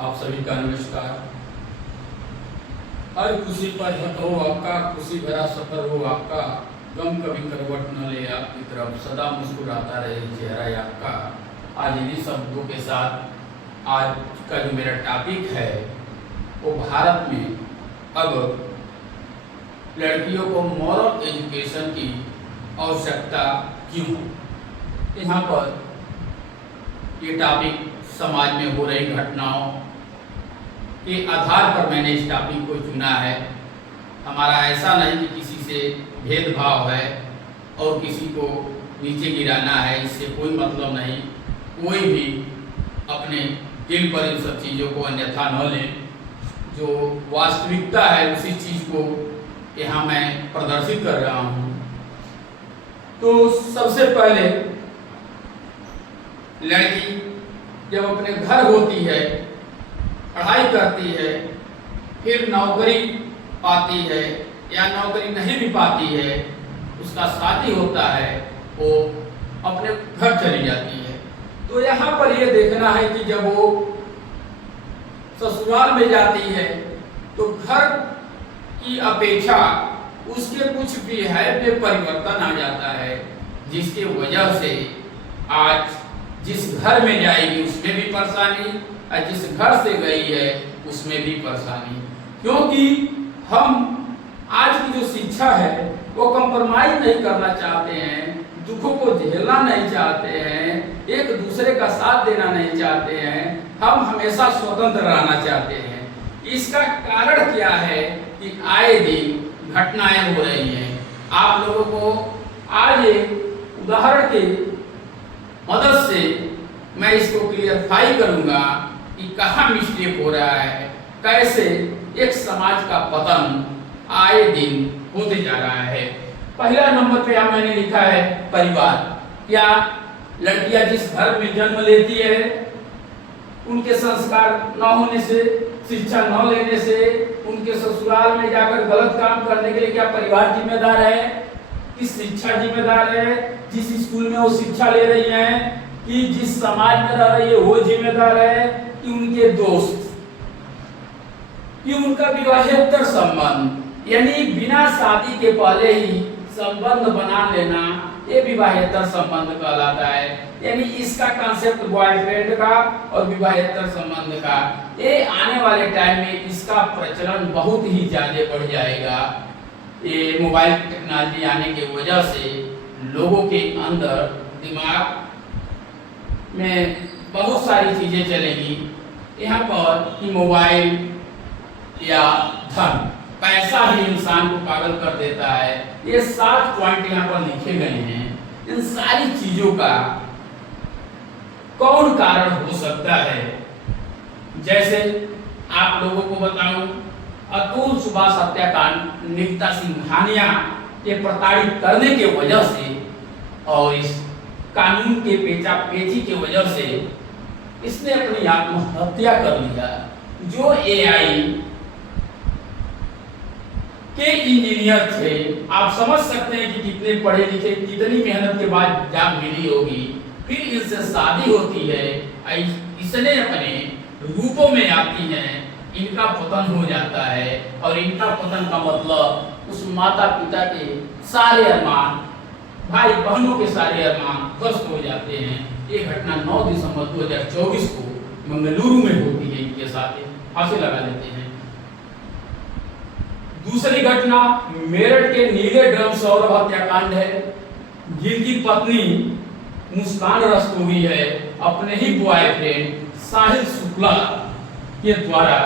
आप सभी का नमस्कार। हर खुशी पर हक हो आपका, खुशी भरा सफर हो आपका, गम कभी करवट न ले आपकी तरफ, सदा मुस्कुराता रहे चेहरा आपका। आज इन्हीं शब्दों के साथ आज का जो मेरा टॉपिक है वो भारत में अब लड़कियों को मॉरल एजुकेशन की आवश्यकता क्यों है। यहाँ पर ये टॉपिक समाज में हो रही घटनाओं के आधार पर मैंने इस टॉपिक को चुना है। हमारा ऐसा नहीं कि किसी से भेदभाव है और किसी को नीचे गिराना है, इससे कोई मतलब नहीं। कोई भी अपने दिल पर इन सब चीज़ों को अन्यथा न लें। जो वास्तविकता है उसी चीज़ को यहाँ मैं प्रदर्शित कर रहा हूँ। तो सबसे पहले लड़की जब अपने घर होती है, पढ़ाई करती है, फिर नौकरी पाती है या नौकरी नहीं भी पाती है, उसका शादी होता है, वो अपने घर चली जाती है। तो यहाँ पर ये देखना है कि जब वो ससुराल में जाती है तो घर की अपेक्षा उसके कुछ बिहेव में परिवर्तन आ जाता है, जिसके वजह से आज जिस घर में जाएगी उसमें भी परेशानी और जिस घर से गई है उसमें भी परेशानी। क्योंकि हम आज की जो शिक्षा है वो कंप्रोमाइज नहीं करना चाहते हैं, दुखों को झेलना नहीं चाहते हैं, एक दूसरे का साथ देना नहीं चाहते हैं, हम हमेशा स्वतंत्र रहना चाहते हैं। इसका कारण क्या है कि आए दिन घटनाएं हो रही हैं। आप लोगों को आज एक उदाहरण के मदद से मैं इसको क्लियरफाई करूंगा कि कहाँ मिस्टेक हो रहा है, कैसे एक समाज का पतन आए दिन होते जा रहा है। पहला नंबर पे यहाँ मैंने लिखा है परिवार। क्या लड़कियां जिस घर में जन्म लेती है उनके संस्कार न होने से, शिक्षा न लेने से, उनके ससुराल में जाकर गलत काम करने के लिए क्या परिवार जिम्मेदार है कि शिक्षा जिम्मेदार है? जिस स्कूल में वो शिक्षा ले रही हैं कि जिस समाज में रह रही है वो जिम्मेदार है कि उनके दोस्त, कि उनका विवाहेतर संबंध, यानी बिना शादी के पहले ही संबंध बना लेना, ये विवाहेतर संबंध कहलाता है। यानी इसका कंसेप्ट बॉयफ्रेंड का और विवाहेतर संबंध का, ये आने वाले टाइम में इसका प्रचलन बहुत ही ज्यादा बढ़ जाएगा। ये मोबाइल टेक्नोलॉजी आने की वजह से लोगों के अंदर दिमाग में बहुत सारी चीजें चलेंगी। यहाँ पर कि मोबाइल या धन, पैसा ही इंसान को पागल कर देता है। ये 7 पॉइंट यहाँ पर लिखे गए हैं। इन सारी चीजों का कौन कारण हो सकता है? जैसे आप लोगों को बताऊं, अतुल सुभाष हत्याकांड निकिता सिंघानिया के प्रताड़ित करने के वजह से और इस कानून के पेचा पेची के वजह से इसने अपनी आत्महत्या कर लिया। जो एआई के इंजीनियर थे, आप समझ सकते हैं कि कितने पढ़े लिखे, कितनी मेहनत के बाद जॉब मिली होगी, फिर इनसे शादी होती है, इसने अपने रूपों में आती हैं, इनका पतन हो जाता है। और इनका पतन का मतलब उस माता पिता के सारे अरमान, भाई बहनों के सारे अरमान ध्वस्त हो जाते हैं। ये घटना 9 दिसंबर 2024 को मंगलुरु में होती है। इनके साथ फांसी लगा लेते हैं। दूसरी घटना मेरठ के नीले ड्रम सौरभ हत्याकांड है, जिनकी पत्नी मुस्कान रस्तोगी है अपने ही बॉयफ्रेंड साहिल शुक्ला के द्वारा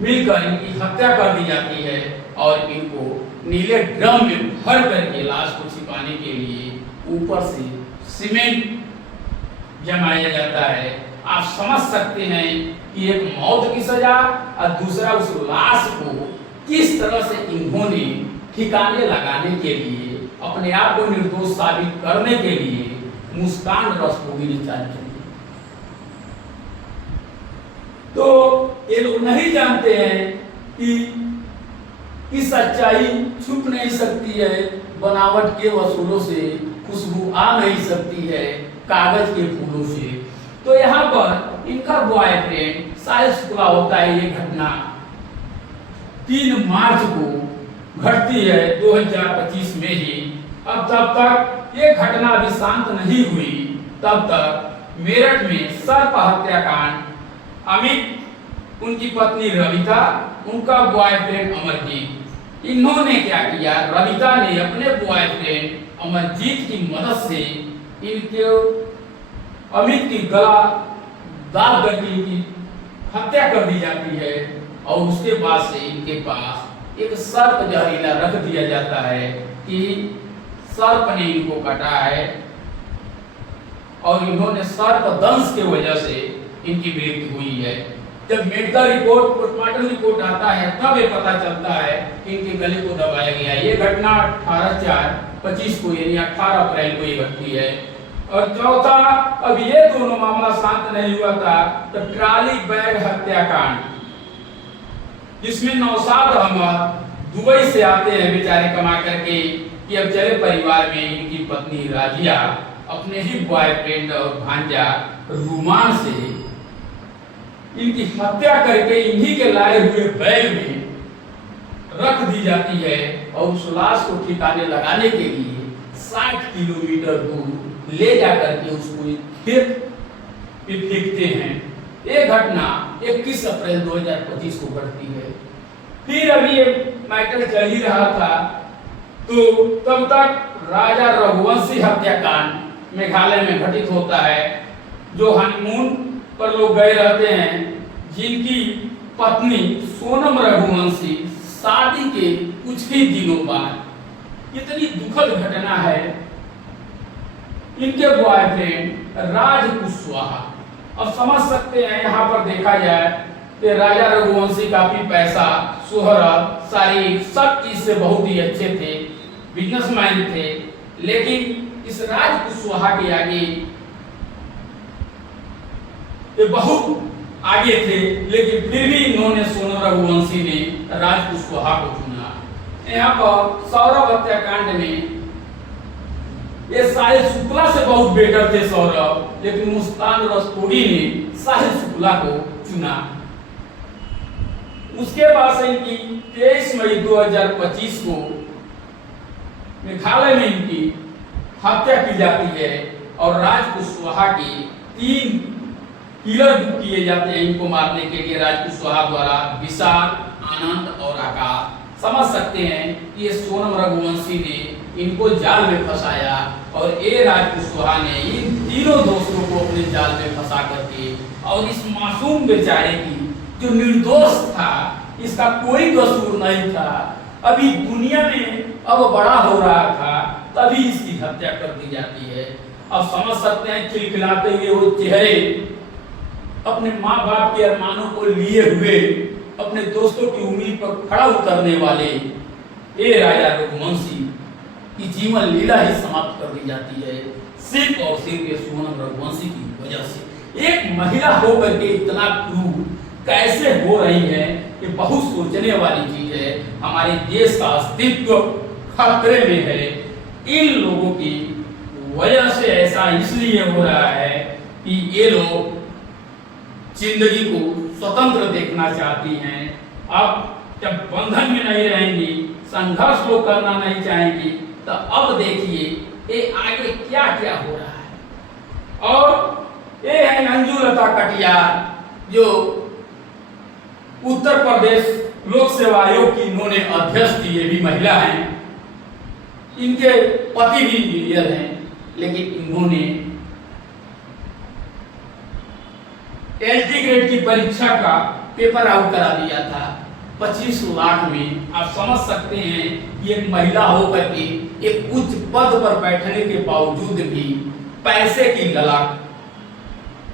मिलकर इनकी हत्या कर दी जाती है और इनको नीले ड्रम में भर करके लाश को छिपाने के लिए ऊपर से सीमेंट जमाया जाता है। आप समझ सकते हैं कि एक मौत की सजा और दूसरा उस लाश को किस तरह से इन्होंने ठिकाने लगाने के लिए, अपने आप को निर्दोष साबित करने के लिए मुस्कान रस्तोगी ने चाल चली। तो ये लोग नहीं जानते हैं कि सच्चाई छुप नहीं सकती है, बनावट के वसूलों से खुशबू आ नहीं सकती है, कागज के फूलों से। तो यहाँ पर इनका बॉयफ्रेंड साहिल शुक्ला होता है। ये घटना 3 मार्च को घटती है 2025 में ही। अब तब तक ये घटना अभी शांत नहीं हुई, तब तक मेरठ में सर्प हत्याकांड, अमित, उनकी पत्नी रविता, उनका बॉयफ्रेंड अमरजीत, इन्होंने क्या किया, रविता ने अपने बॉयफ्रेंड अमरजीत की मदद से इनके अमित की गला दाब करके इनकी हत्या कर दी जाती है और उसके बाद से इनके पास एक सर्प जहरीला रख दिया जाता है कि सर्प ने इनको काटा है और इन्होंने सर्प दंश के वजह से इनकी मृत्यु हुई है। जब मेडिकल रिपोर्ट, पोस्टमार्टम रिपोर्ट आता है तब ये पता चलता है कि इनके गले को दबाया गया। ये घटना 18/4/25 को यानी 18 अप्रैल को ये घटती है। और चौथा, अब ये दोनों मामला शांत नहीं हुआ था तो ट्राली बैग हत्याकांड, जिसमें नौशाद अहमद दुबई से आते हैं बेचारे कमा करके कि अब चले परिवार में इनकी पत्नी राजिया अपने ही बॉयफ्रेंड और भांजा रूमान से इनकी हत्या करके इन्हीं के लाए हुए बैग में रख दी जाती है और उस लाश को ठिकाने लगाने के लिए 60 किलोमीटर दूर ले जाकर के उसको खेत पे फेंकते हैं। ये घटना 21 अप्रैल 2025 को घटती है। फिर अभी ये मैटर चल ही रहा था तो तब तक राजा रघुवंशी हत्याकांड मेघालय में घटित होता है, जो हनीमून पर लोग गए रहते हैं, जिनकी पत्नी सोनम रघुवंशी शादी के कुछ ही दिनों बाद, इतनी दुखद घटना है, इनके बॉयफ्रेंड राज कुशवाहा, अब समझ सकते हैं यहाँ पर देखा जाए कि राजा रघुवंशी काफी पैसा, शोहरत, सारी सब चीज से बहुत ही अच्छे थे, बिजनेसमैन थे, लेकिन इस राज कुशवाहा के आगे ये बहुत आगे थे, लेकिन फिर भी इन्होंने सोनम रघुवंशी ने राज कुशवाहा को चुना। यहाँ पर सौरभ हत्याकांड में ये साहिल शुक्ला से बहुत बेटर थे सौरभ, लेकिन मुस्कान रस्तोगी ने साहिल शुक्ला को चुना। उसके बाद से इनकी 23 मई 2025 को मेघालय में इनकी हत्या की जाती है और राज कुशवाहा के 3 किलर बुक किए जाते हैं इनको मारने के लिए राज कुशवाहा द्वारा, विशाल, आनंद और आकाश। समझ सकते हैं कि ये सोनम रघुवंशी ने इनको जाल में फंसाया और ए राज कुशवाहा ने इन तीनों दोस्तों को अपने जाल में फंसा करके और इस मासूम बेचारे की जो निर्दोष था, इसका कोई कसूर नहीं था, अभी दुनिया में अब बड़ा हो रहा था, तभी इसकी हत्या कर दी जाती है। अब समझ सकते हैं खिलखिलाते हुए वो चेहरे, अपने माँ बाप के अरमानों को लिए हुए, अपने दोस्तों की उम्मीद पर खड़ा उतरने वाले ए राजा रघुवंशी की जीवन लीला ही समाप्त कर दी जाती है सिर्फ और सिर्फ ये सोनम रघुवंशी की वजह से। एक महिला होकर के इतना क्रूर कैसे हो रही है, ये बहुत सोचने वाली चीज है। हमारे देश का अस्तित्व खतरे में है। इन लोगों की वजह से ऐसा इसलिए हो रहा है कि ये लोग जिंदगी को स्वतंत्र देखना चाहती हैं। अब जब बंधन में नहीं रहेंगी, संघर्ष लोग करना नहीं चाहेंगी, तो अब देखिए ये आगे क्या क्या हो रहा है। और ये है अंजू लता कटियार, जो उत्तर प्रदेश लोक सेवा आयोग की इन्होंने अध्यक्ष थी, ये भी महिला हैं, इनके पति भी इंजीनियर हैं, लेकिन इन्होंने एलटी ग्रेड की परीक्षा का पेपर आउट करा दिया था 25 लाख में। आप समझ सकते हैं कि एक महिला होकर के एक उच्च पद पर बैठने के बावजूद भी पैसे की ललक,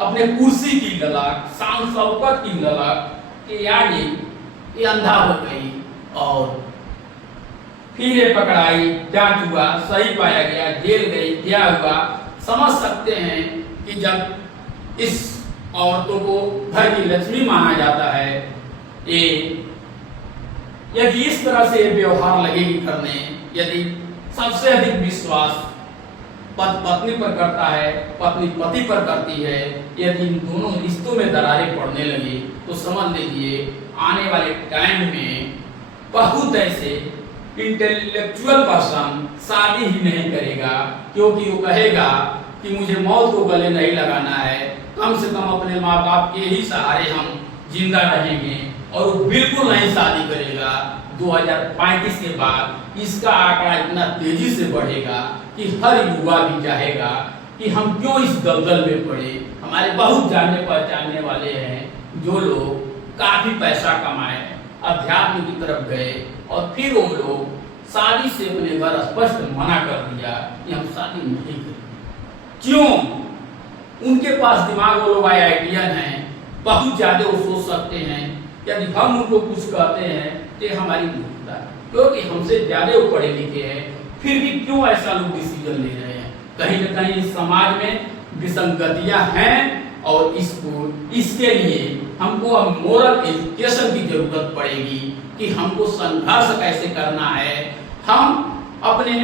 अपने कुर्सी की ललक, शान शौकत की ललक के आगे ये अंधा हो गई और फिर ये पकड़ाई, जांच हुआ, सही पाया गया, जेल गई, क्या हुआ। समझ सकते हैं कि जब इस औरतों को घर की लक्ष्मी माना जाता है, ये यदि इस तरह से व्यवहार लगेगी करने, यदि सबसे अधिक विश्वास पति पत्नी पर करता है, पत्नी पति पर करती है, यदि इन दोनों रिश्तों में दरारें पड़ने लगी तो समझ लीजिए आने वाले टाइम में बहुत ऐसे इंटेलेक्चुअल पर्सन शादी ही नहीं करेगा, क्योंकि वो कहेगा कि मुझे मौत को गले नहीं लगाना है, कम से कम अपने माँ बाप के ही सहारे हम जिंदा रहेंगे, और वो बिल्कुल नहीं शादी करेगा। 2035 के बाद इसका आंकड़ा इतना तेजी से बढ़ेगा कि हर युवा भी चाहेगा कि हम क्यों इस दलदल में पड़े। हमारे बहुत जानने पहचानने वाले हैं जो लोग काफी पैसा कमाए, अध्यात्म की तरफ गए और फिर वो लोग शादी से अपने घर स्पष्ट मना कर दिया कि हम शादी नहीं करेंगे। क्यों? उनके पास दिमाग वो लोग आइडियन हैं, बहुत ज्यादा वो सोच सकते हैं। यदि हम उनको कुछ कहते हैं तो हमारी मूर्खता है, क्योंकि हमसे ज्यादा वो पढ़े लिखे हैं, फिर भी क्यों ऐसा लोग डिसीजन ले रहे हैं। कहीं न कहीं इस समाज में विसंगतियां हैं और इसके लिए हमको मोरल एजुकेशन की जरूरत पड़ेगी कि हमको संघर्ष कैसे करना है। हम अपने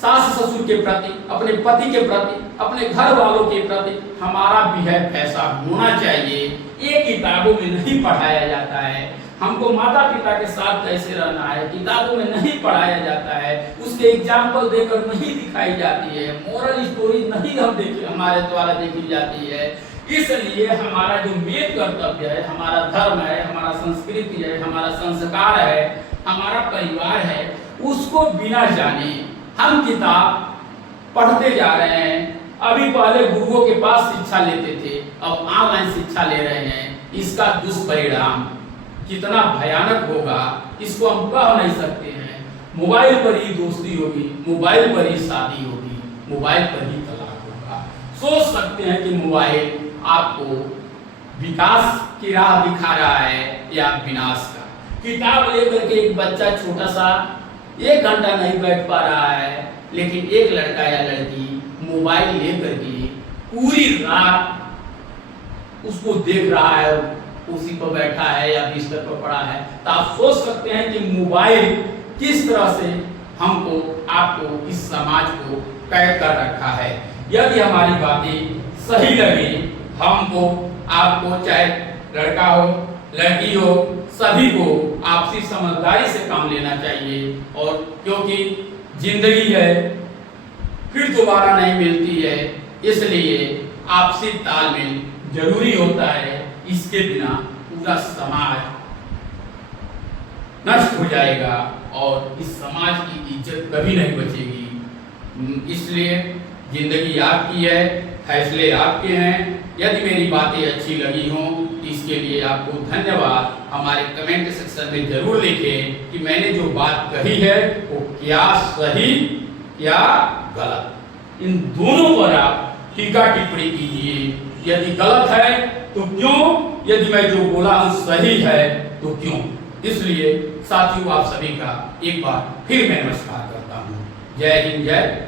सास ससुर के प्रति, अपने पति के प्रति, अपने घर वालों के प्रति हमारा बिहेव ऐसा होना चाहिए। ये किताबों में नहीं पढ़ाया जाता है। हमको माता पिता के साथ कैसे रहना है किताबों में नहीं पढ़ाया जाता है, उसके एग्जाम्पल देकर नहीं दिखाई जाती है, मोरल स्टोरी नहीं हमारे द्वारा देखी जाती है। इसलिए हमारा जो मेन कर्तव्य है, हमारा धर्म है, हमारा संस्कृति है, हमारा संस्कार है, हमारा परिवार है, उसको बिना जाने हम किताब पढ़ते जा रहे हैं। अभी पहले गुरुओं के पास शिक्षा लेते थे, अब ऑनलाइन शिक्षा ले रहे हैं। इसका दुष्परिणाम कितना भयानक होगा इसको हम कह नहीं सकते हैं। मोबाइल पर ही दोस्ती होगी, मोबाइल पर ही शादी होगी, मोबाइल पर ही तलाक होगा। सोच सकते हैं कि मोबाइल आपको विकास की राह दिखा रहा है या विनाश का। किताब लेकर के एक बच्चा छोटा सा 1 घंटा नहीं बैठ पा रहा है, लेकिन एक लड़का या लड़की मोबाइल लेकर के पूरी रात उसको देख रहा है, उसी पर बैठा है या बिस्तर पर पड़ा है। तो आप सोच सकते हैं कि मोबाइल किस तरह से हमको, आपको, इस समाज को कैद कर रखा है। यदि हमारी बातें सही लगी, हमको, आपको, चाहे लड़का हो लड़की हो, सभी को आपसी समझदारी से काम लेना चाहिए। और क्योंकि जिंदगी है फिर दोबारा नहीं मिलती है, इसलिए आपसी तालमेल जरूरी होता है। इसके बिना पूरा समाज नष्ट हो जाएगा और इस समाज की इज्जत कभी नहीं बचेगी। इसलिए जिंदगी आपकी है, फैसले आपके हैं। यदि मेरी बातें अच्छी लगी हों तो इसके लिए आपको धन्यवाद। हमारे कमेंट सेक्शन में जरूर लिखें कि मैंने जो बात कही है वो क्या सही क्या गलत। इन दोनों पर आप टीका टिप्पणी कीजिए। यदि गलत है तो क्यों, यदि मैं जो बोला हूं सही है तो क्यों। इसलिए साथियों, आप सभी का एक बार फिर मैं नमस्कार करता हूं। जय हिंद, जय